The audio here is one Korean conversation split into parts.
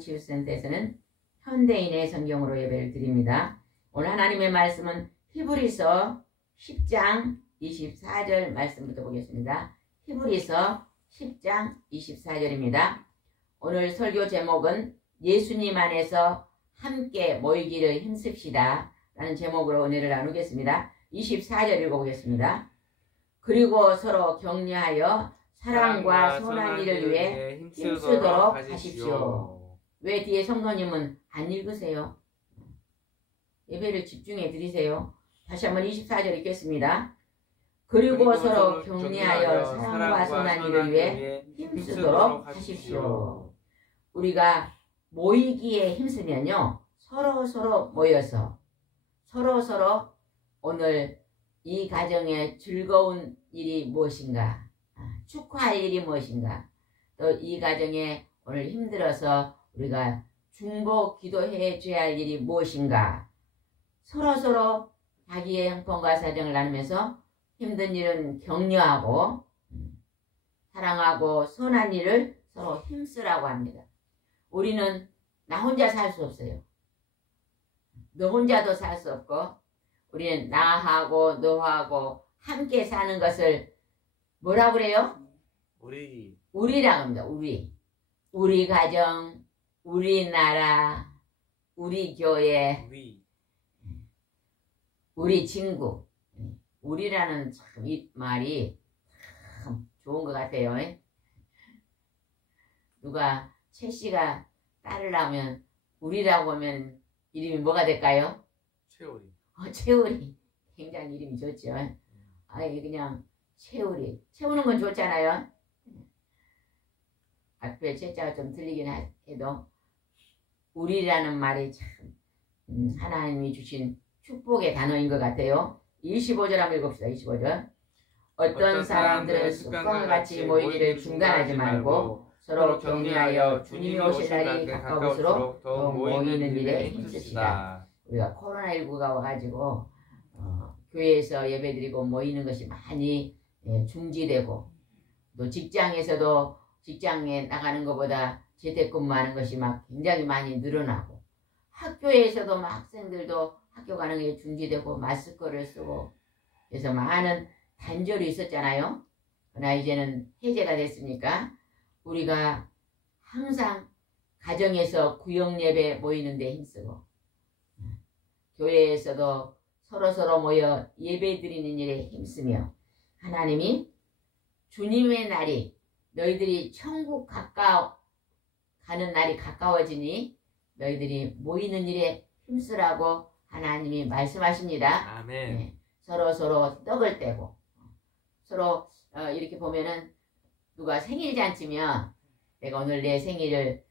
치유센터에서는 현대인의 성경으로 예배를 드립니다. 오늘 하나님의 말씀은 히브리서 10장 24절 말씀부터 보겠습니다. 히브리서 10장 24절입니다. 오늘 설교 제목은 예수님 안에서 함께 모이기를 힘씁시다 라는 제목으로 은혜를 나누겠습니다. 24절 읽어보겠습니다. 그리고 서로 격려하여 사랑과 선한 일을 위해 힘쓰도록 하십시오. 왜 뒤에 성도님은 안 읽으세요? 예배를 집중해 드리세요. 다시 한번 24절 읽겠습니다. 그리고 서로 격려하여 사랑과 선한 일을 위해 힘쓰도록 하십시오. 우리가 모이기에 힘쓰면요, 서로 모여서 서로 오늘 이 가정의 즐거운 일이 무엇인가, 축하할 일이 무엇인가, 또 이 가정에 오늘 힘들어서 우리가 중보 기도해 줘야 할 일이 무엇인가, 서로 자기의 형편과 사정을 나누면서 힘든 일은 격려하고 사랑하고 선한 일을 서로 힘쓰라고 합니다. 우리는 나 혼자 살 수 없어요. 너 혼자도 살 수 없고, 우리는 나하고 너하고 함께 사는 것을 뭐라고 그래요? 우리라고 합니다. 우리 가정, 우리나라, 우리 교회, 우리 친구. 우리라는 참 이 말이 참 좋은 것 같아요. 누가 최 씨가 딸을 낳으면 우리라고 하면 이름이 뭐가 될까요? 최우리. 최우리. 굉장히 이름이 좋죠. 아이 그냥 최우리. 채우는 건 좋잖아요. 앞에 채자가 좀 들리긴 해도 우리라는 말이 참 하나님이 주신 축복의 단어인 것 같아요. 25절 한번 읽읍시다. 25절. 어떤 사람들은 습관과 같이 모이기를 중단하지 말고 서로 격려하여 주님이 오실 날이 가까울수록 더욱 모이는 일에 힘쓰시다. 우리가 코로나19가 와가지고 교회에서 예배드리고 모이는 것이 많이 중지되고, 또 직장에서도 직장에 나가는 것보다 재택근무하는 것이 막 굉장히 많이 늘어나고, 학교에서도 막 학생들도 학교 가는 게 중지되고 마스크를 쓰고, 그래서 많은 단절이 있었잖아요. 그러나 이제는 해제가 됐으니까 우리가 항상 가정에서 구역예배 모이는데 힘쓰고, 교회에서도 서로서로 모여 예배드리는 일에 힘쓰며, 하나님이 주님의 날이, 너희들이 천국 가는 날이 가까워지니 너희들이 모이는 일에 힘쓰라고 하나님이 말씀하십니다. 아멘. 네, 서로서로 떡을 떼고, 서로 이렇게 보면은 누가 생일잔치면, 내가 오늘 내 생일을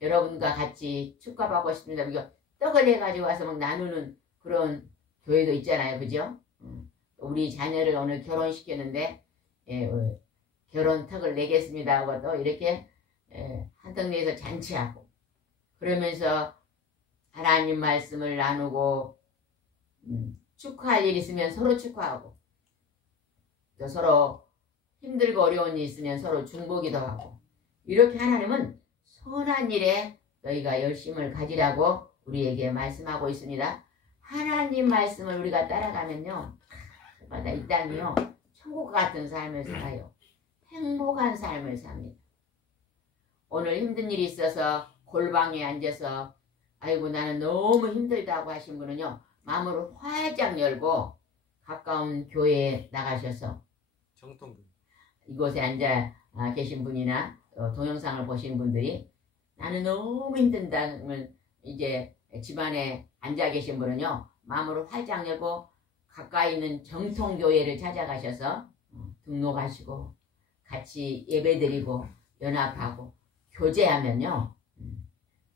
여러분과 같이 축하하고 싶습니다. 이거 떡을 해가지고 와서 막 나누는 그런 교회도 있잖아요. 그죠? 우리 자녀를 오늘 결혼시켰는데, 결혼턱을 내겠습니다 하고 또 이렇게 한턱 내서 잔치하고, 그러면서 하나님 말씀을 나누고, 축하할 일 있으면 서로 축하하고, 또 서로 힘들고 어려운 일 있으면 서로 중보기도 하고, 이렇게 하나님은 선한 일에 너희가 열심을 가지라고 우리에게 말씀하고 있습니다. 하나님 말씀을 우리가 따라가면요, 이 땅이요 천국 같은 삶을 살아요. 행복한 삶을 삽니다. 오늘 힘든 일이 있어서 골방에 앉아서 아이고 나는 너무 힘들다고 하신 분은요, 마음을 활짝 열고 가까운 교회에 나가셔서, 정통교 이곳에 앉아 계신 분이나 동영상을 보신 분들이 나는 너무 힘든다면, 이제 집안에 앉아 계신 분은요, 마음을 활짝 열고 가까이 있는 정통교회를 찾아가셔서 등록하시고 같이 예배드리고 연합하고 교제하면요,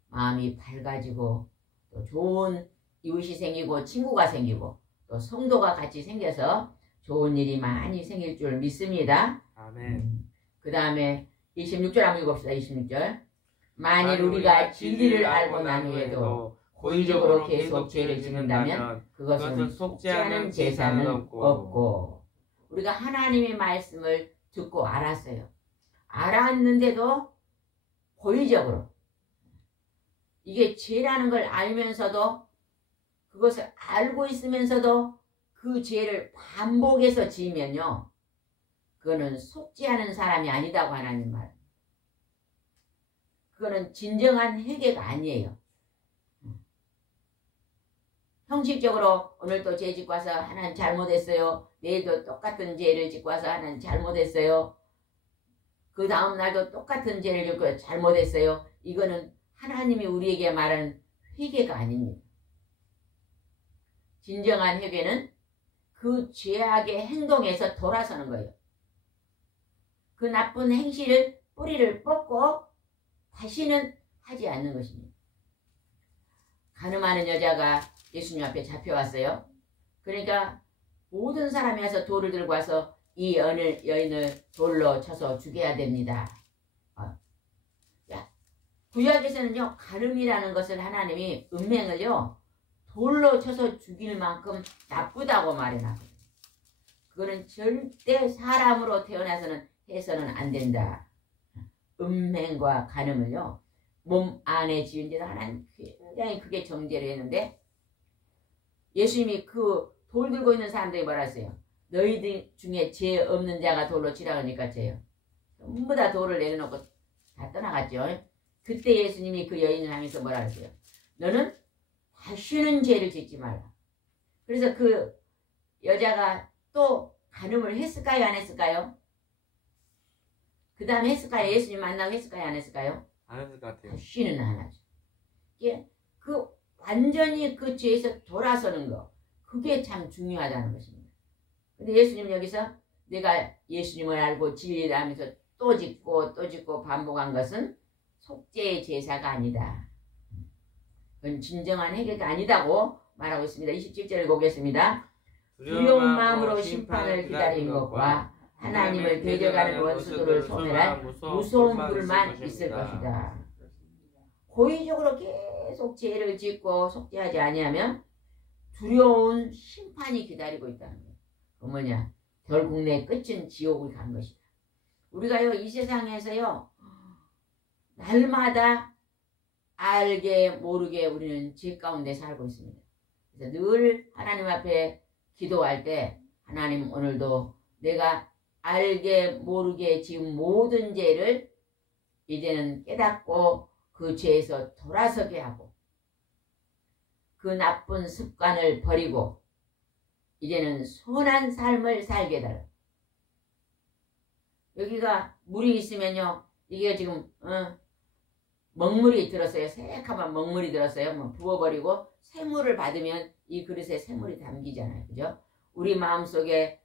마음이 밝아지고 또 좋은 이웃이 생기고 친구가 생기고 또 성도가 같이 생겨서 좋은 일이 많이 생길 줄 믿습니다. 아멘. 그 다음에 26절 한번 읽읍시다. 26절. 만일 우리가 진리를 알고 난 후에도 고의적으로 계속 죄를 짓는다면 그것은 속지 않은 제사는 없고, 우리가 하나님의 말씀을 듣고 알았어요. 알았는데도 고의적으로, 이게 죄라는 걸 알면서도, 그것을 알고 있으면서도 그 죄를 반복해서 지으면요, 그거는 속지 않은 사람이 아니다고 하나님 말. 그거는 진정한 회개가 아니에요. 형식적으로 오늘 또 죄 짓고 와서 하나님 잘못했어요. 내일도 똑같은 죄를 짓고 와서 하나님 잘못했어요. 그 다음 날도 똑같은 죄를 짓고 잘못했어요. 이거는 하나님이 우리에게 말하는 회개가 아닙니다. 진정한 회개는 그 죄악의 행동에서 돌아서는 거예요. 그 나쁜 행실을 뿌리를 뽑고 다시는 하지 않는 것입니다. 가늠하는 여자가 예수님 앞에 잡혀왔어요. 그러니까 모든 사람이 와서 돌을 들고 와서 이 여인을 돌로 쳐서 죽여야 됩니다. 구약에서는요, 가늠이라는 것을 하나님이 음행을요 돌로 쳐서 죽일 만큼 나쁘다고 말해놨거든요. 그거는 절대 사람으로 태어나서는 해서는 안 된다. 음행과 가늠을요 몸 안에 지은 지는 하나님 굉장히 크게 정죄를 했는데, 예수님이 그 돌 들고 있는 사람들이 뭐라 했어요? 너희들 중에 죄 없는 자가 돌로 치라 하니까 죄요. 전부 다 돌을 내려놓고 다 떠나갔죠. 그때 예수님이 그 여인을 향해서 뭐라 했어요? 너는 다시는 죄를 짓지 말라. 그래서 그 여자가 또 간음을 했을까요? 안 했을까요? 그 다음에 했을까요? 예수님 만나고 했을까요? 안 했을까요? 안 했을 것 같아요. 다시는 안 하죠. 이게 그 완전히 그 죄에서 돌아서는 거, 그게 참 중요하다는 것입니다. 근데 예수님 여기서 내가 예수님을 알고 진리를 하면서 또 짓고 또 짓고 반복한 것은 속죄의 제사가 아니다. 그건 진정한 회개가 아니다고 말하고 있습니다. 27절을 보겠습니다. 두려운 마음으로 심판을 기다린 것과 하나님을 대적하는 원수들을 소멸할 무서운 불만 있을 것이다. 고의적으로 계속 죄를 짓고 속죄하지 아니하면 두려운 심판이 기다리고 있다는 거예요. 그 뭐냐? 결국 내 끝은 지옥을 간 것이다. 우리가요 이 세상에서요 날마다 알게 모르게 우리는 죄 가운데 살고 있습니다. 그래서 늘 하나님 앞에 기도할 때 하나님 오늘도 내가 알게 모르게 지은 모든 죄를 이제는 깨닫고 그 죄에서 돌아서게 하고 그 나쁜 습관을 버리고 이제는 선한 삶을 살게 달라. 여기가 물이 있으면요 이게 지금 먹물이 들었어요. 새카만 먹물이 들었어요. 뭐 부어버리고 새물을 받으면 이 그릇에 새물이 담기잖아요. 그죠? 우리 마음속에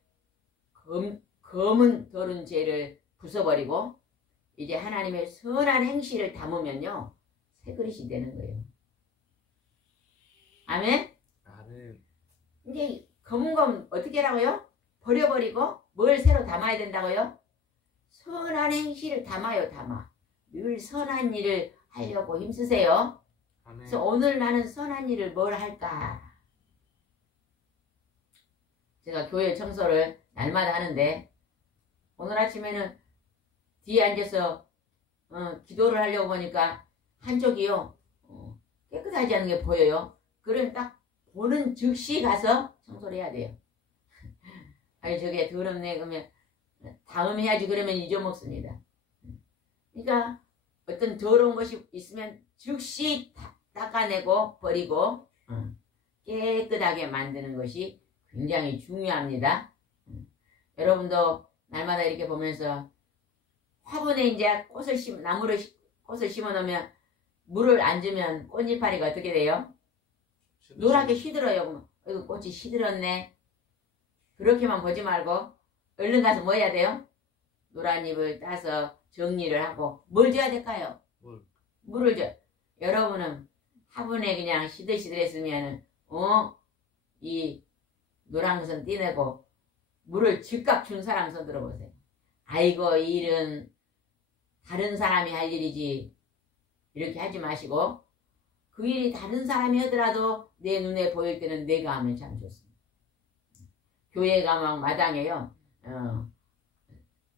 검은 더러운 죄를 부숴버리고 이제 하나님의 선한 행실을 담으면요 새 그릇이 되는 거예요. 아멘? 아멘. 이제 검은 검 어떻게 하라고요? 버려버리고 뭘 새로 담아야 된다고요? 선한 행실을 담아요. 담아. 늘 선한 일을 하려고 힘쓰세요. 아멘. 그래서 오늘 나는 선한 일을 뭘 할까? 제가 교회 청소를 날마다 하는데 오늘 아침에는 뒤에 앉아서 기도를 하려고 보니까 한쪽이요 깨끗하지 않은 게 보여요. 그럼 딱 보는 즉시 가서 청소를 해야 돼요. 아니 저게 더럽네 그러면 다음 해야지 그러면 잊어먹습니다. 그러니까 어떤 더러운 것이 있으면 즉시 닦아내고 버리고 깨끗하게 만드는 것이 굉장히 중요합니다. 여러분도 날마다 이렇게 보면서 화분에 이제 꽃을 심어 놓으면 물을 안 주면 꽃이파리가 어떻게 돼요? 노랗게 시들어요. 그럼 꽃이 시들었네. 그렇게만 보지 말고 얼른 가서 뭐 해야 돼요? 노란 잎을 따서 정리를 하고 뭘 줘야 될까요? 물을 줘. 여러분은 화분에 그냥 시들시들했으면 이 노란 것은 떼내고 물을 즉각 준 사람 손 들어보세요. 아이고 이 일은 다른 사람이 할 일이지 이렇게 하지 마시고 그 일이 다른 사람이 하더라도 내 눈에 보일 때는 내가 하면 참 좋습니다. 교회가 막 마당에요.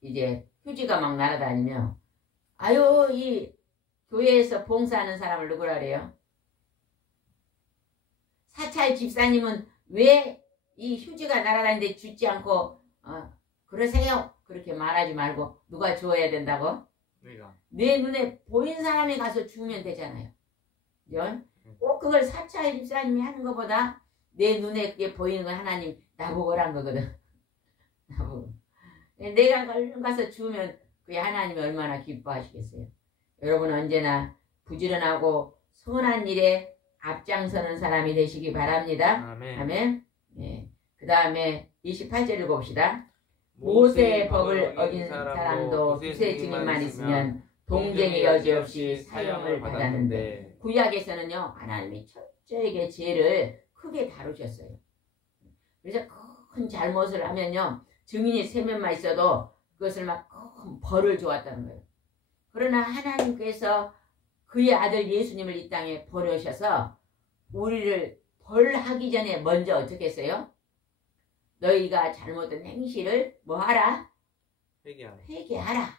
이제 휴지가 막 날아다니며 아유 이 교회에서 봉사하는 사람을 누구라 그래요? 사찰 집사님은 왜 이 휴지가 날아다니는데 주지 않고 그러세요? 그렇게 말하지 말고 누가 주어야 된다고? 내가. 내 눈에 보인 사람이 가서 주면 되잖아요. 꼭 그걸 사찰 집사님이 하는 것보다 내 눈에 그게 보이는 건 하나님 나보고 오란 거거든. 나보고. 내가 얼른 가서 주면 그게 하나님이 얼마나 기뻐하시겠어요. 여러분 언제나 부지런하고 선한 일에 앞장서는 사람이 되시기 바랍니다. 아멘. 아멘. 네. 그 다음에 28절을 봅시다. 모세의 법을 어긴 사람도 두세 증인만 있으면 동쟁의 여지없이 사형을 받았는데 구약에서는요 하나님이 철저하게 죄를 크게 다루셨어요. 그래서 큰 잘못을 하면요 증인이 3명만 있어도 그것을 막 큰 벌을 주었다는 거예요. 그러나 하나님께서 그의 아들 예수님을 이 땅에 보내셔서 우리를 벌하기 전에 먼저 어떻게 했어요? 너희가 잘못된 행실을 뭐 하라? 회개하라.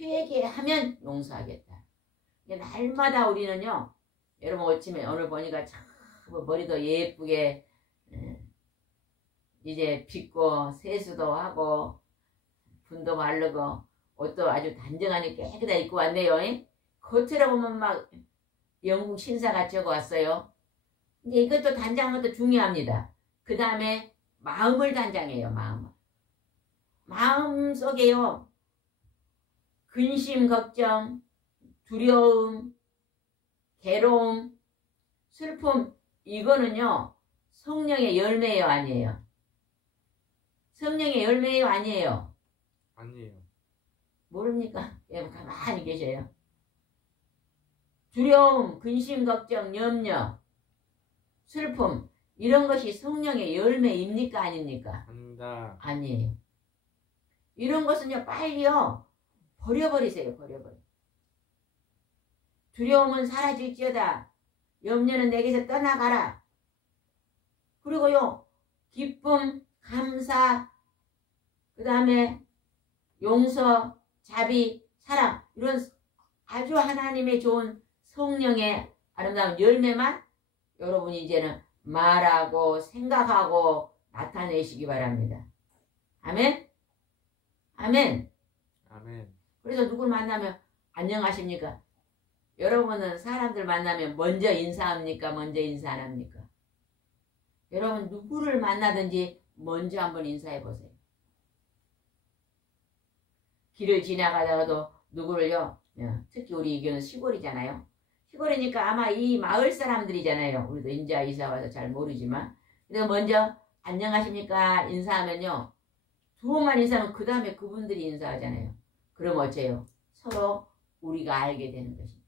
회개하면 용서하겠다. 날마다 우리는요 여러분 아침에 오늘 보니까 참 머리도 예쁘게 이제 빗고 세수도 하고 분도 바르고 옷도 아주 단정하니 깨끗하게 입고 왔네요. 겉으로 보면 막 영국 신사같이 하고 왔어요. 이제 이것도 단장한 것도 중요합니다. 그 다음에 마음을 단장해요. 마음 속에요 근심, 걱정, 두려움, 괴로움, 슬픔 이거는요 성령의 열매예요 아니에요? 성령의 열매예요 아니에요? 아니에요. 모릅니까? 가만히 계셔요. 두려움, 근심, 걱정, 염려, 슬픔 이런 것이 성령의 열매입니까 아닙니까? 아닙니다. 아니에요. 이런 것은요 빨리요 버려버리세요. 버려버려. 두려움은 사라질지어다. 염려는 내게서 떠나가라. 그리고요 기쁨, 감사, 그 다음에 용서, 자비, 사랑 이런 아주 하나님의 좋은 성령의 아름다운 열매만 여러분이 이제는 말하고 생각하고 나타내시기 바랍니다. 아멘? 아멘. 아멘. 그래서 누굴 만나면 안녕하십니까? 여러분은 사람들 만나면 먼저 인사합니까? 먼저 인사 안 합니까? 여러분 누구를 만나든지 먼저 한번 인사해 보세요. 길을 지나가다가도 누구를요, 특히 우리 이교는 시골이잖아요. 시골이니까 아마 이 마을 사람들이잖아요. 우리도 인자 이사 와서 잘 모르지만. 그래서 먼저 안녕하십니까 인사하면요. 두 번만 인사하면 그 다음에 그분들이 인사하잖아요. 그럼 어째요? 서로 우리가 알게 되는 것입니다.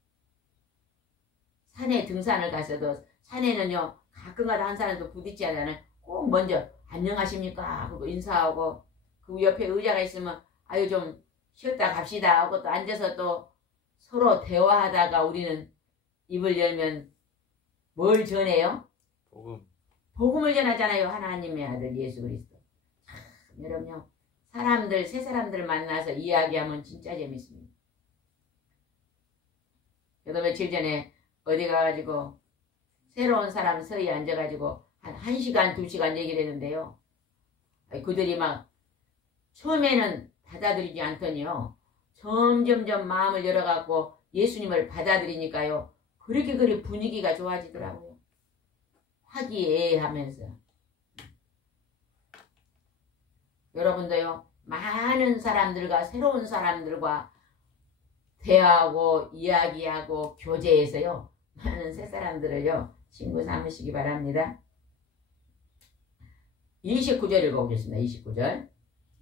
산에 등산을 갔어도 산에는요 가끔가다 한 사람도 부딪지 않으면 꼭 먼저 안녕하십니까 하고 인사하고 그 옆에 의자가 있으면 아유 좀 쉬었다 갑시다 하고 또 앉아서 또 서로 대화하다가 우리는 입을 열면 뭘 전해요? 복음. 복음을 전하잖아요. 하나님의 아들 예수 그리스도. 참, 여러분요 사람들 새 사람들 만나서 이야기하면 진짜 재밌습니다. 저도 며칠 전에 어디 가가지고 새로운 사람 서희 앉아가지고 한 1시간 2시간 얘기를 했는데요. 그들이 막 처음에는 받아들이지 않더니요. 점점점 마음을 열어갖고 예수님을 받아들이니까요. 그렇게 분위기가 좋아지더라고요. 화기애애하면서. 여러분도요. 많은 사람들과 새로운 사람들과 대화하고 이야기하고 교제해서요. 많은 새 사람들을요. 친구 삼으시기 바랍니다. 29절 읽어보겠습니다.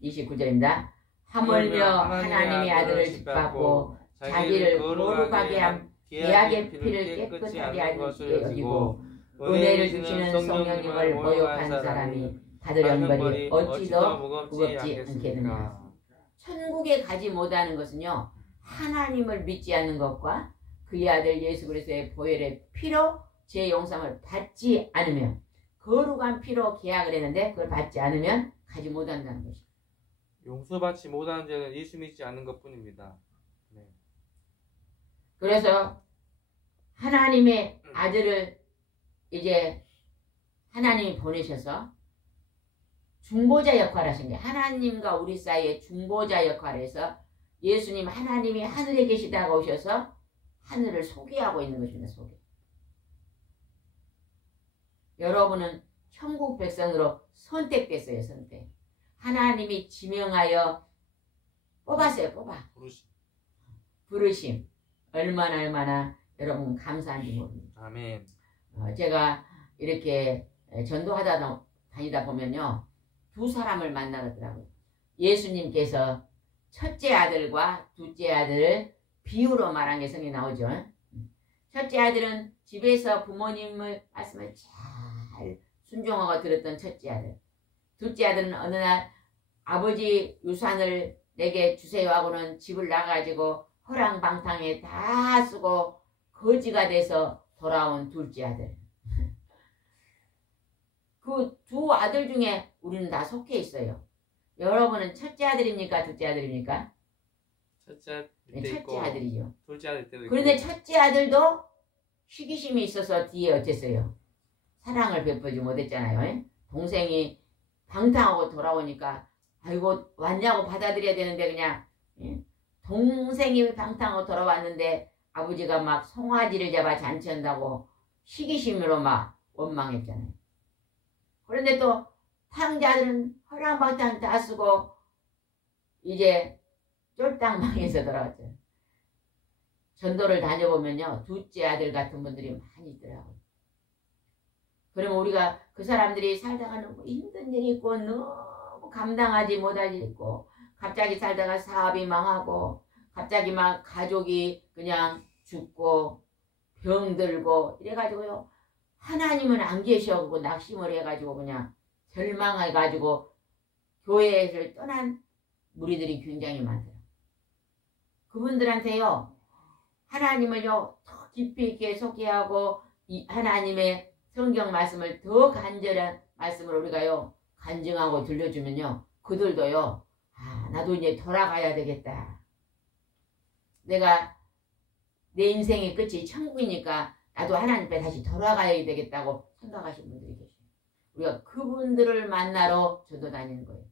29절입니다. 하물며 하나님의 아들을 짓밟고 자기를 거룩하게 한 계약의 피를 깨끗하게 하시게 여기고 은혜를 주시는 성령님을 모욕한 사람이 받을 연벌이 어찌 더 무겁지 않겠느냐. 천국에 가지 못하는 것은요. 하나님을 믿지 않는 것과 그의 아들 예수 그리스도의 보혈의 피로 제 용서를 받지 않으면 거룩한 피로 계약을 했는데 그걸 받지 않으면 가지 못한다는 것입니다. 용서받지 못하는 죄는 예수 믿지 않는 것뿐입니다. 네. 그래서 하나님의 아들을 이제 하나님이 보내셔서 중보자 역할을 하신 거예요. 하나님과 우리 사이에 중보자 역할을 해서 예수님 하나님이 하늘에 계시다가 오셔서 하늘을 소개하고 있는 것입니다. 소개. 여러분은 천국 백성으로 선택됐어요. 선택. 하나님이 지명하여 뽑았어요. 뽑아. 부르심. 얼마나 여러분 감사한지 모릅니다. 아멘. 제가 이렇게 전도하다 다니다 보면요. 두 사람을 만나더라고요. 예수님께서 첫째 아들과 둘째 아들을 비유로 말한 게 성경에 나오죠. 첫째 아들은 집에서 부모님의 말씀을 잘 순종하고 들었던 첫째 아들. 둘째 아들은 어느 날 아버지 유산을 내게 주세요 하고는 집을 나가지고 허랑방탕에 다 쓰고 거지가 돼서 돌아온 둘째 아들. 그 두 아들 중에 우리는 다 속해 있어요. 여러분은 첫째 아들입니까? 둘째 아들입니까? 첫째 아들이죠. 둘째 아들 때도 그런데 있고. 첫째 아들도 시기심이 있어서 뒤에 어땠어요? 사랑을 베풀지 못했잖아요. 동생이 방탕하고 돌아오니까 아이고 왔냐고 받아들여야 되는데 그냥 동생이 방탕하고 돌아왔는데 아버지가 막 송아지를 잡아 잔치한다고 시기심으로 막 원망했잖아요. 그런데 또 탕자들은 허랑방탕 다 쓰고 이제 쫄딱망해서 돌아왔죠. 전도를 다녀보면요. 둘째 아들 같은 분들이 많이 있더라고요. 그러면 우리가 그 사람들이 살다가 너무 힘든 일이 있고 너무 감당하지 못할 일이 있고 갑자기 살다가 사업이 망하고 갑자기 막 가족이 그냥 죽고 병들고 이래가지고요. 하나님은 안 계셔고 낙심을 해가지고 그냥 절망해가지고 교회를 떠난 무리들이 굉장히 많더라. 그분들한테요 하나님을요 더 깊이 있게 소개하고 이 하나님의 성경 말씀을 더 간절한 말씀을 우리가요 간증하고 들려주면요 그들도요 아 나도 이제 돌아가야 되겠다. 내가 내 인생의 끝이 천국이니까 나도 하나님 앞에 다시 돌아가야 되겠다고 생각하시는 분들이 계세요. 우리가 그분들을 만나러 저도 다니는 거예요.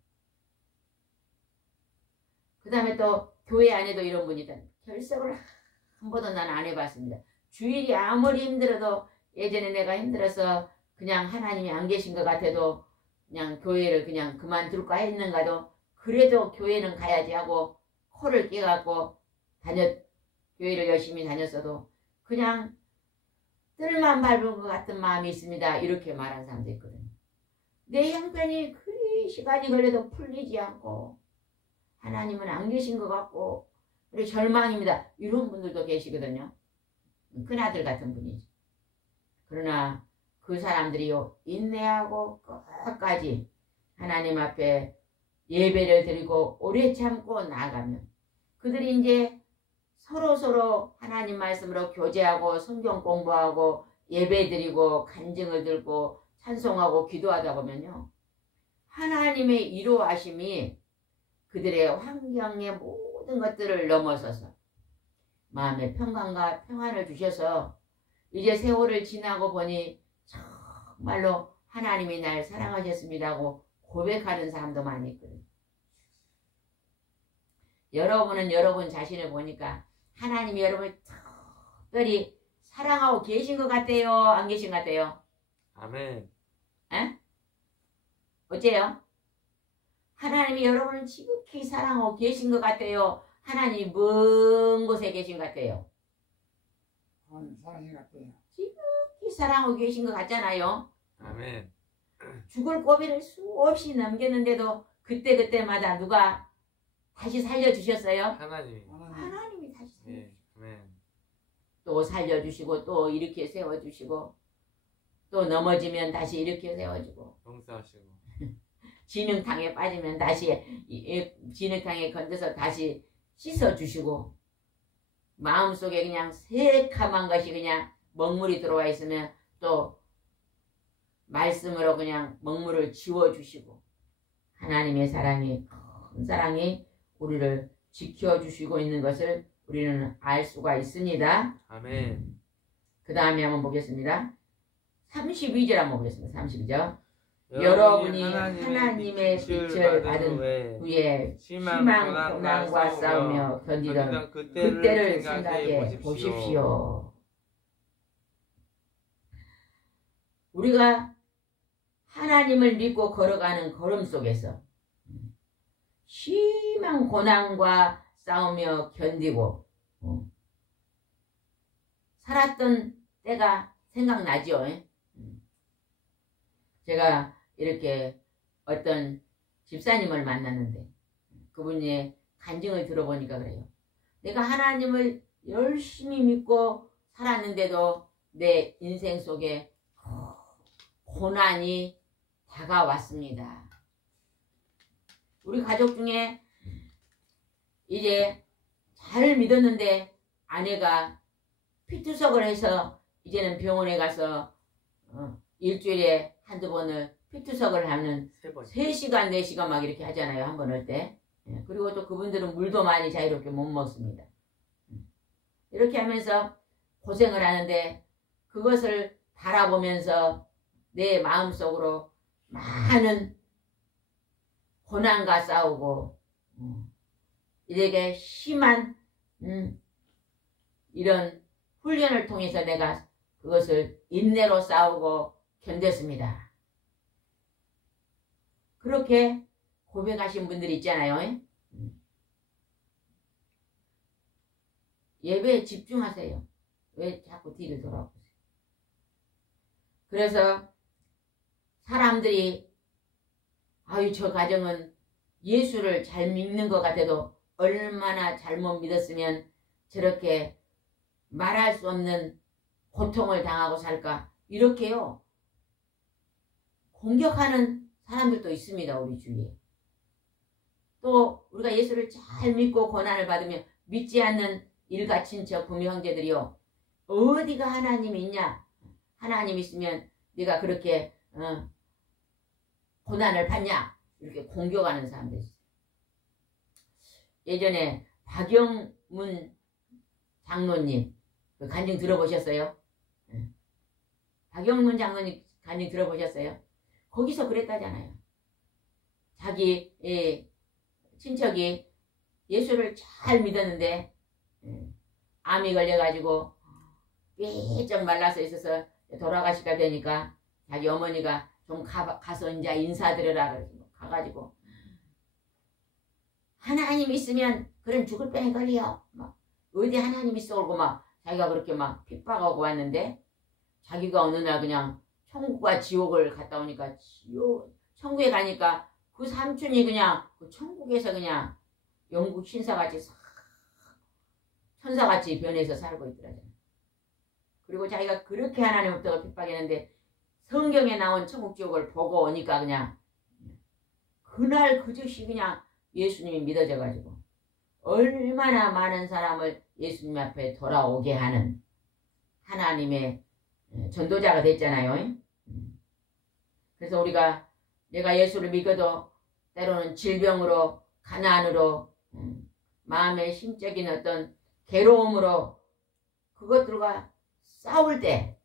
그 다음에 또 교회 안에도 이런 분이 있다. 결석을 한 번도 나는 안 해봤습니다. 주일이 아무리 힘들어도 예전에 내가 힘들어서 그냥 하나님이 안 계신 것 같아도 그냥 교회를 그냥 그만둘까 했는가도 그래도 교회는 가야지 하고 코를 깨갖고 교회를 열심히 다녔어도 그냥 뜰만 밟은 것 같은 마음이 있습니다. 이렇게 말한 사람도 있거든요. 내 형편이 그리 시간이 걸려도 풀리지 않고 하나님은 안 계신 것 같고 그리고 절망입니다. 이런 분들도 계시거든요. 큰아들 같은 분이죠. 그러나 그 사람들이요 인내하고 끝까지 하나님 앞에 예배를 드리고 오래 참고 나아가면 그들이 이제 서로 하나님 말씀으로 교제하고 성경 공부하고 예배 드리고 간증을 들고 찬송하고 기도하다 보면요 하나님의 이루하심이 그들의 환경의 모든 것들을 넘어서서 마음의 평강과 평안을 주셔서 이제 세월을 지나고 보니 정말로 하나님이 날 사랑하셨습니다 하고 고백하는 사람도 많이 있거든요. 여러분은 여러분 자신을 보니까 하나님이 여러분을 특별히 사랑하고 계신 것 같아요? 안 계신 것 같아요? 아멘. 에? 어째요? 하나님이 여러분을 지극히 사랑하고 계신 것 같아요? 하나님이 먼 곳에 계신 것 같아요? 사랑인 것 같아요. 지극히 사랑하고 계신 것 같잖아요? 아멘. 죽을 고비를 수없이 넘겼는데도 그때마다 누가 다시 살려주셨어요? 하나님이. 하나님이 다시 살려주셨어요. 네. 아멘. 또 살려주시고 또 이렇게 세워주시고 또 넘어지면 다시 이렇게 세워주고 용서하시고 진흙탕에 빠지면 다시 진흙탕에 건져서 다시 씻어주시고 마음속에 그냥 새카만 것이 그냥 먹물이 들어와 있으면 또 말씀으로 그냥 먹물을 지워주시고 하나님의 사랑이 큰 사랑이 우리를 지켜주시고 있는 것을 우리는 알 수가 있습니다. 아멘. 그 다음에 한번 보겠습니다. 32절 한번 보겠습니다. 32절. 여러분이 하나님의 빛을 받은 후에 심한 고난과 싸우며 견디던 그때를 생각해 보십시오. 우리가 하나님을 믿고 걸어가는 걸음 속에서 심한 고난과 싸우며 견디고 살았던 때가 생각나죠. 제가 이렇게 어떤 집사님을 만났는데 그분의 간증을 들어보니까 그래요. 내가 하나님을 열심히 믿고 살았는데도 내 인생 속에 고난이 다가왔습니다. 우리 가족 중에 이제 잘 믿었는데 아내가 피투석을 해서 이제는 병원에 가서 일주일에 한두 번을 피투석을 하는 3시간 4시간 막 이렇게 하잖아요. 한 번 할 때. 그리고 또 그분들은 물도 많이 자유롭게 못 먹습니다. 이렇게 하면서 고생을 하는데 그것을 바라보면서 내 마음속으로 많은 고난과 싸우고 이렇게 심한 이런 훈련을 통해서 내가 그것을 인내로 싸우고 견뎠습니다. 그렇게 고백하신 분들이 있잖아요. 예배에 집중하세요. 왜 자꾸 뒤를 돌아보세요? 그래서 사람들이 아유 저 가정은 예수를 잘 믿는 것 같아도 얼마나 잘못 믿었으면 저렇게 말할 수 없는 고통을 당하고 살까 이렇게요 공격하는 사람들도 있습니다. 우리 주위에. 또 우리가 예수를 잘 믿고 고난을 받으며 믿지 않는 일가 친척 부모 형제들이요. 어디가 하나님이 있냐? 하나님 있으면 네가 그렇게 고난을 받냐? 이렇게 공격하는 사람들 있어요. 예전에 박영문 장로님 그 간증 들어보셨어요? 박영문 장로님 간증 들어보셨어요? 거기서 그랬다잖아요. 자기 친척이 예수를 잘 믿었는데 암이 걸려가지고 삐쩍 말라서 있어서 돌아가시게 되니까 자기 어머니가 좀 가서 이제 인사드려라 그래서 가가지고 하나님 있으면 그런 죽을 병에 걸려 막 어디 하나님 있어 그러고 막 자기가 그렇게 막 핍박하고 왔는데 자기가 어느 날 그냥 천국과 지옥을 갔다 오니까 천국에 가니까 그 삼촌이 그냥 그 천국에서 그냥 영국 신사같이 싹 천사같이 변해서 살고 있더라고요. 그리고 자기가 그렇게 하나님부터 핍박했는데 성경에 나온 천국 지옥을 보고 오니까 그냥 그날 그 즉시 그냥 예수님이 믿어져가지고 얼마나 많은 사람을 예수님 앞에 돌아오게 하는 하나님의 전도자가 됐잖아요. 그래서 우리가 내가 예수를 믿어도 때로는 질병으로 가난으로 마음의 심적인 어떤 괴로움으로 그것들과 싸울 때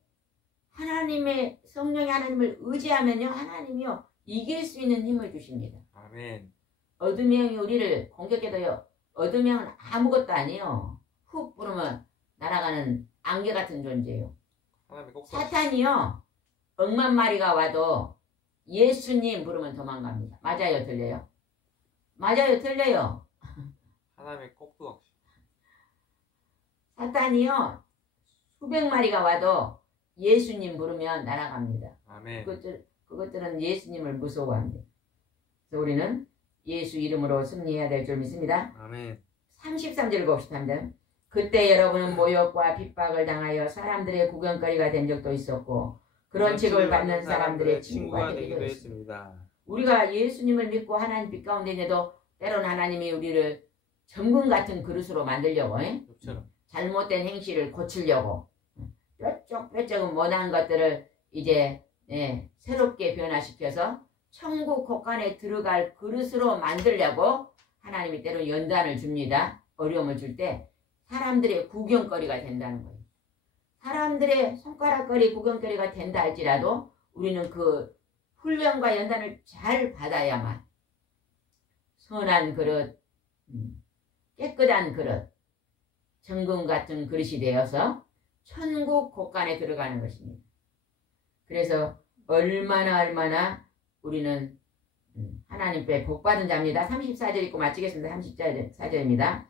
하나님의 성령의 하나님을 의지하면요 하나님이요 이길 수 있는 힘을 주십니다. 아멘. 어둠의 영이 우리를 공격해도요 어둠의 영은 아무것도 아니에요. 훅 부르면 날아가는 안개 같은 존재예요. 사탄이요 억만 마리가 와도 예수님 부르면 도망갑니다. 맞아요 틀려요? 맞아요 틀려요? 하나님의 꼭두각시. 사탄이요 수백 마리가 와도 예수님 부르면 날아갑니다. 아멘. 그것들은 예수님을 무서워합니다. 그래서 우리는 예수 이름으로 승리해야 될 줄 믿습니다. 아멘. 33절 봅시다. 그때 여러분은 모욕과 핍박을 당하여 사람들의 구경거리가 된 적도 있었고 그런 취급을 받는 사람들의 친구가 되기도 했습니다. 우리가 예수님을 믿고 하나님 빛 가운데 있는데도 때로는 하나님이 우리를 정금 같은 그릇으로 만들려고 잘못된 행실을 고치려고 뾰족뾰족은 못한 것들을 이제 새롭게 변화시켜서 천국 곳간에 들어갈 그릇으로 만들려고 하나님이 때로 연단을 줍니다. 어려움을 줄 때 사람들의 구경거리가 된다는 거예요. 사람들의 손가락거리 구경거리가 된다 할지라도 우리는 그 훈련과 연단을 잘 받아야만 선한 그릇, 깨끗한 그릇, 정금 같은 그릇이 되어서 천국 곳간에 들어가는 것입니다. 그래서 얼마나 우리는 하나님께 복받은 자입니다. 34절 읽고 마치겠습니다. 34절입니다.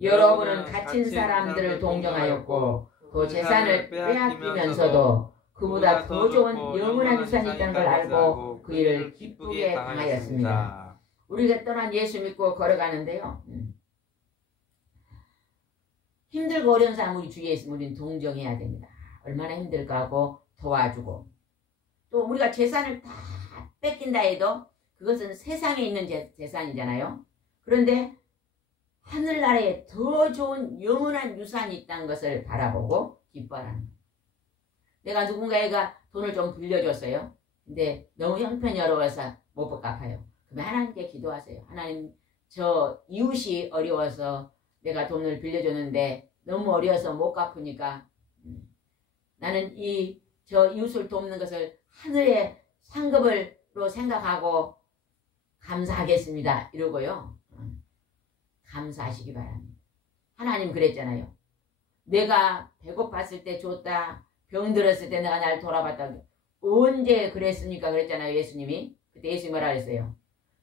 여러분은 갇힌 사람들을 동정하였고 또 재산을 빼앗기면서도 그보다 더 좋은 영원한 유산이 있다는 걸 알고 그 일을 기쁘게 당하였습니다. 우리가 떠난 예수 믿고 걸어가는데요. 힘들고 어려운 사람 우리 주위에 있으면 우리는 동정해야 됩니다. 얼마나 힘들까 하고 도와주고 또 우리가 재산을 다 뺏긴다 해도 그것은 세상에 있는 재산이잖아요. 그런데 하늘나라에 더 좋은 영원한 유산이 있다는 것을 바라보고 기뻐하는 거예요. 내가 누군가가 돈을 좀 빌려줬어요. 근데 너무 형편이 어려워서 못 갚아요. 그러면 하나님께 기도하세요. 하나님 저 이웃이 어려워서 내가 돈을 빌려줬는데 너무 어려워서 못 갚으니까 나는 저 이웃을 돕는 것을 하늘의 상급으로 생각하고 감사하겠습니다. 이러고요. 감사하시기 바랍니다. 하나님 그랬잖아요. 내가 배고팠을 때 줬다. 병들었을 때 내가 날 돌아봤다. 언제 그랬습니까? 그랬잖아요. 예수님이. 그때 예수님이 뭐라 그랬어요?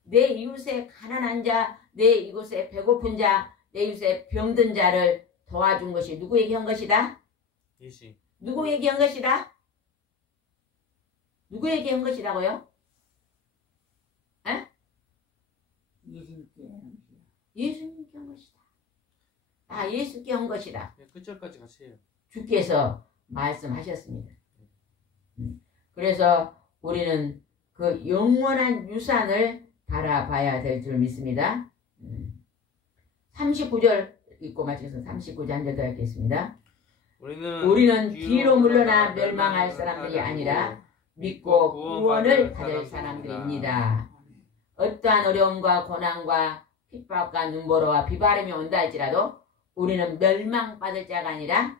내 이웃의 가난한 자, 내 이웃의 배고픈 자, 내 이웃의 병든 자를 도와준 것이 누구 얘기한 것이다? 예수. 누구 얘기한 것이다? 누구 얘기한 것이라고요? 에? 예수님께 한 것이다. 아, 예수께 한 것이다. 끝절까지 같이 해요. 주께서 말씀하셨습니다. 그래서 우리는 그 영원한 유산을 바라봐야 될 줄 믿습니다. 39절 읽고 마치겠습니다. 39절 한 절 더 읽겠습니다. 우리는 우리는 뒤로 물러나 멸망할 사람들이 아니라 믿고 구원을 받을 사람들입니다. 어떠한 어려움과 고난과 핍박과 눈보라와 비바람이 온다 할지라도 우리는 멸망받을 자가 아니라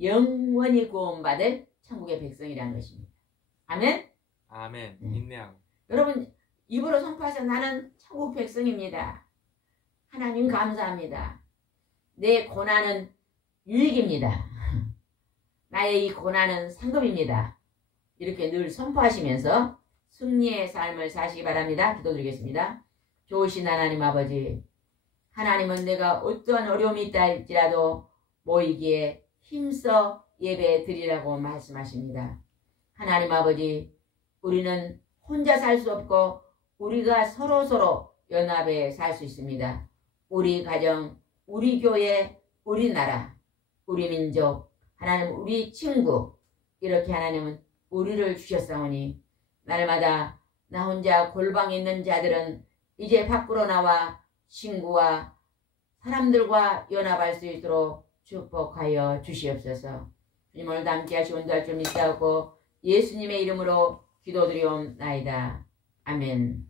영원히 구원받을 천국의 백성이라는 것입니다. 아멘? 아멘. 네. 인내하고. 여러분 입으로 선포하세요. 나는 천국 백성입니다. 하나님 감사합니다. 내 고난은 유익입니다. 나의 이 고난은 상급입니다. 이렇게 늘 선포하시면서 승리의 삶을 사시기 바랍니다. 기도드리겠습니다. 좋으신 하나님 아버지, 하나님은 내가 어떠한 어려움이 있다 할지라도 모이기에 힘써 예배 드리라고 말씀하십니다. 하나님 아버지, 우리는 혼자 살 수 없고 우리가 서로서로 연합해 살 수 있습니다. 우리 가정, 우리 교회, 우리 나라, 우리 민족, 하나님 우리 친구, 이렇게 하나님은 우리를 주셨사오니 날마다 나 혼자 골방에 있는 자들은 이제 밖으로 나와 친구와 사람들과 연합할 수 있도록 축복하여 주시옵소서. 주님 오늘도 함께 하시고 인도할 줄 믿사오고 예수님의 이름으로 기도드리옵나이다. 아멘.